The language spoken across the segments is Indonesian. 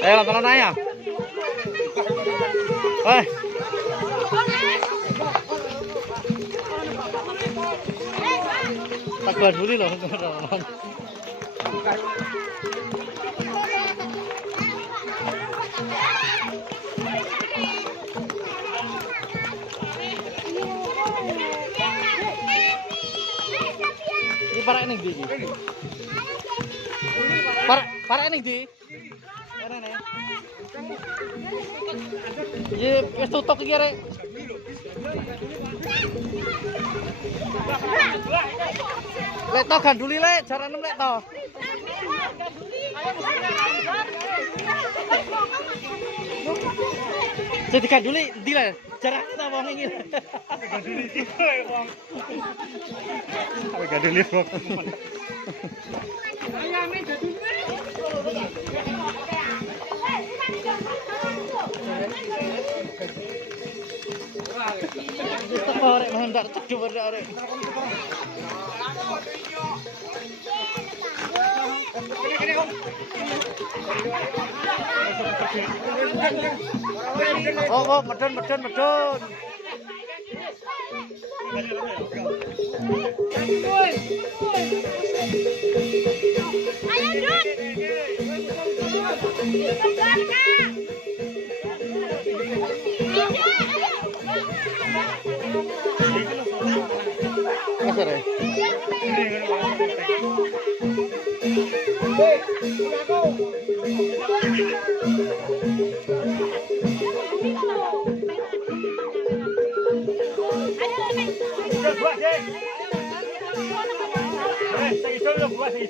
Ayo nonton aja. Tak keluar dulu loh teman-teman. Ini para ini di. Para ini di. Iya, wis tutuk iki rek. Lek to ganduli lek, jarane lek to. Jadi ganduli ndi lek? Jarane to wong iki. Ganduli iki wong. Awe ganduli wong. Ayame ganduli. Orek mendak cedhe orek. Oh, medun. Ayo,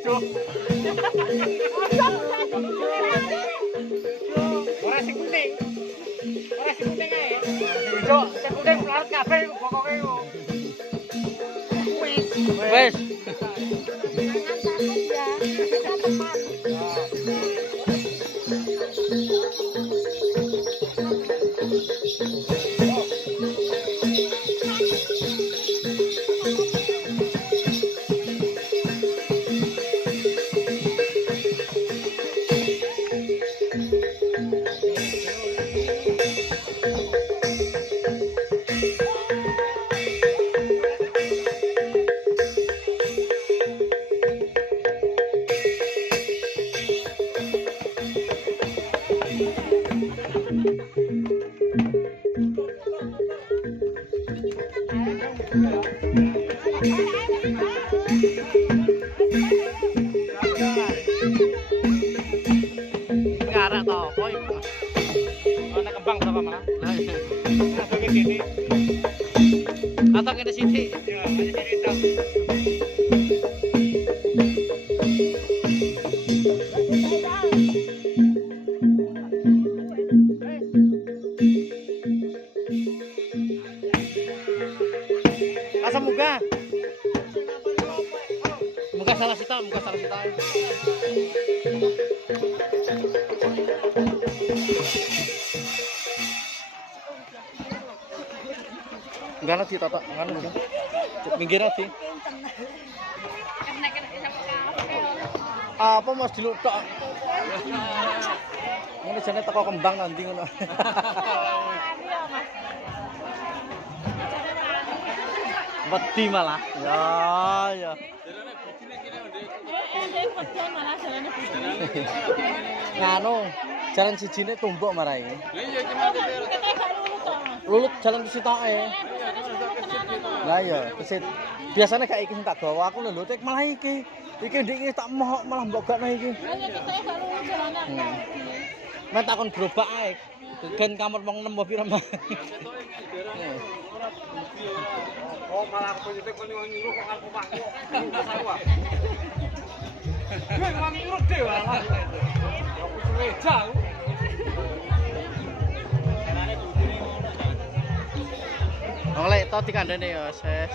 Dut. Ora sing kuning ae. Cok, sing kuning larat kabeh pokoke ku. Wes. Ngarah to, koi. Ana kembang berapa malah? Atau ke sini. Atau ke sini. Ya, ada cerita. Asam muga. Muga salah sita. Enggak nanti tata, enggak. Minggir nanti. Apa Mas dilutok? Ngono jane teko kembang nanti ngono. Wedi malah. Ya. Nganu, jalan sijine tumbuk marai. Lah iya cuma lulut jalan ke sitoke. Lah iya, kesit. Biasanya gak iki sing tak gawa, aku lho tek malah iki. Iki ndik iki tak moh malah mbok gak nah iki. Lah iya saya gak lulut jalanan iki. Men takon gerobak ae. Gen kamar wong 6 piro mah. Oh malah aku nyetek kon nyuruh kok aku pak. Sawa. Wis wong nyuruh dhewe lah. Aku suweja. Oleh to dikandani ya ses.